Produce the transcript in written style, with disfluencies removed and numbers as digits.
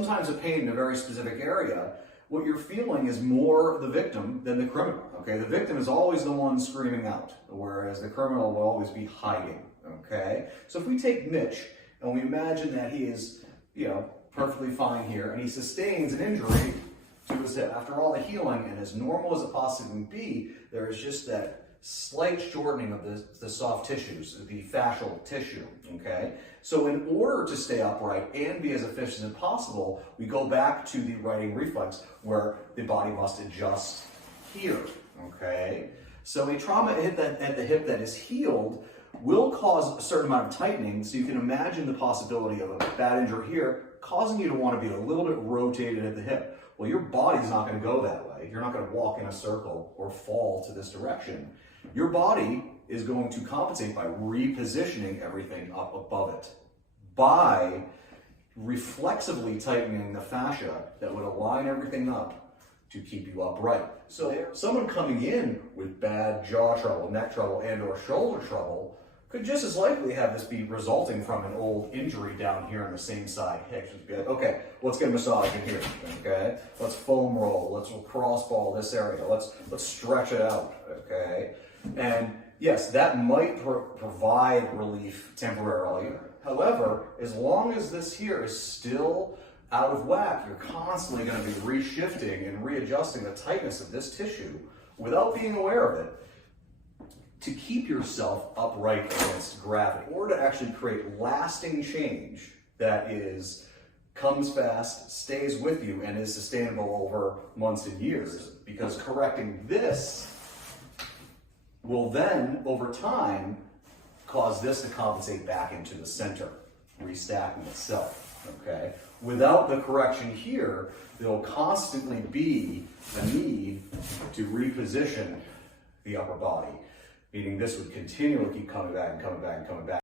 sometimes a pain in a very specific area, what you're feeling is more the victim than the criminal, okay? The victim is always the one screaming out, whereas the criminal will always be hiding, okay? So if we take Mitch and we imagine that he is, perfectly fine here, and he sustains an injury to his hip. After all the healing, and as normal as it possibly can be, there is just that slight shortening of the soft tissues, the fascial tissue, okay? So in order to stay upright and be as efficient as possible, we go back to the righting reflex where the body must adjust here, okay? So a trauma at the hip that is healed will cause a certain amount of tightening, so you can imagine the possibility of a bad injury here causing you to want to be a little bit rotated at the hip. Well, your body's not going to go that way. You're not going to walk in a circle or fall to this direction. Your body is going to compensate by repositioning everything up above it, by reflexively tightening the fascia that would align everything up to keep you upright. So someone coming in with bad jaw trouble, neck trouble, and or shoulder trouble could just as likely have this be resulting from an old injury down here on the same side hip. Just be like, okay, let's get a massage in here, okay? Let's foam roll, let's cross ball this area, let's stretch it out, okay? And yes, that might provide relief temporarily. However, as long as this here is still out of whack, you're constantly going to be reshifting and readjusting the tightness of this tissue without being aware of it, to keep yourself upright against gravity, or to actually create lasting change that comes fast, stays with you, and is sustainable over months and years. Because correcting this will then, over time, cause this to compensate back into the center, restacking itself, okay? Without the correction here, there will constantly be a need to reposition the upper body, meaning this would continually keep coming back and coming back and coming back.